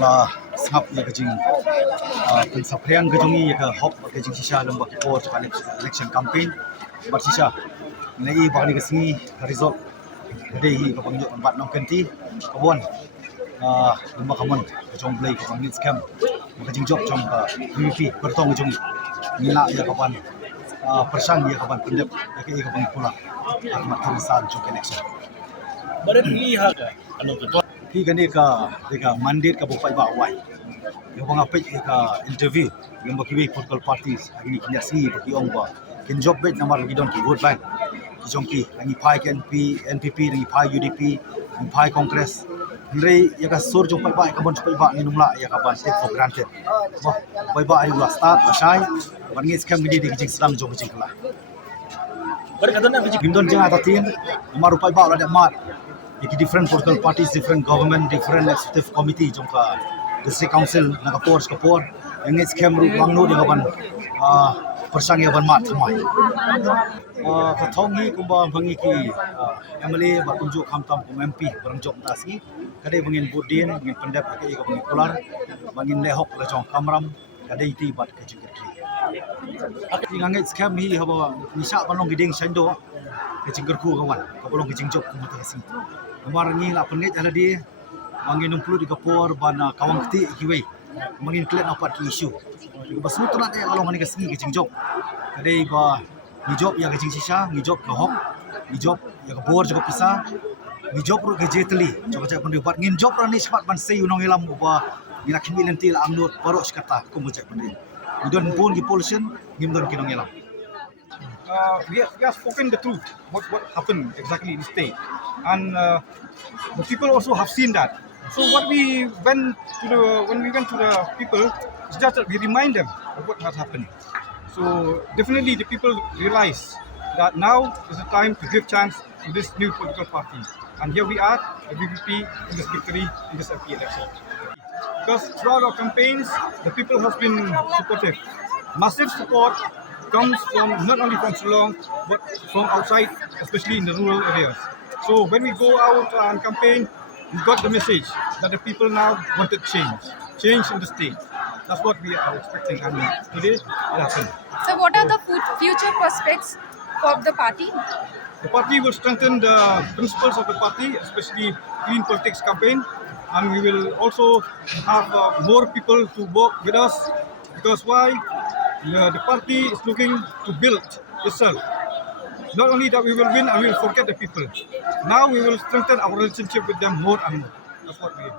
sekolah sengap ya kejing pensaprian kejongi ya hop kejing sisa lomba kepor election campaign bar sisa nai bang ni kesini result dari ke pengunjuk tempat nom kenti kebon lomba kamun kejong play ke bang ni scam kejing job jong PVP bertong kejong nila ya kapan persan ya kapan pendep ya ke bang pula amat terusan jong election Badan lihat anu ketua hi gani ka mandate ka bupai ba wai yo bang apet ka interview yang bagi political parties agni kinya si bagi ong ba kin job bet namar gi don ki vote bank jong ki ani pai kan NPP ni pai UDP ni pai congress ndrei ya ka sur jong pai ba ka bon pai ba ni numla ya ka ban take for granted bo pai ba ai la start asai ban ngi scam gi di jing slam jong jing la berkatana biji gimdon jeng atatin namar pai ba la de mat Iki different political parties, different government, different executive committee jongka district council nakapor skapor yang scam ru bangno di kapan persang yaban mat semai katongi kumba bangi ki MLA batunjuk kamtam kum MP berangjok tasi kadai bangin budin bangin pendap ke ka bangin polar bangin lehok la jong kamram kadai ti bat ke jingir ki ngangai scam hi haba nisa banong giding sendo ke jingir ku kawan kabolong ke jingjop ku matasi Nomor ni lah penit ada dia mangin 60 di kapor bana kawang keti kiwei mangin klet dapat isu basu tu nak dia kalau ngani kesini ke jingjop kadai ba ni job ya ke jing sisa ni job ke hok ni job ya ke bor juga pisah ni job ru ke jetli coba cak pendapat ngin job rani cepat ban sei unong ilam ba ni nak kimil nanti la amnut baru sekata ku macak pendin udon pun di pollution ngim don kinong ilam we have spoken the truth what happened exactly in the state, and the people also have seen that. So when we went to the people, it's just that we remind them of what has happened. So definitely the people realize that now is the time to give chance to this new political party, and here we are, the BBP, in this victory in this MP election. Because throughout our campaigns, the people have been supportive. Massive support comes from not only from Shillong but from outside, especially in the rural areas. So when we go out and campaign, we got the message that the people now wanted change in the state. That's what we are expecting, and today it happened. So what are the future prospects for the party? The party will strengthen the principles of the party, especially clean politics campaign, and we will also have more people to work with us, because why? The party is looking to build itself. Not only that we will win and we will forget the people. Now we will strengthen our relationship with them more and more. That's what we do.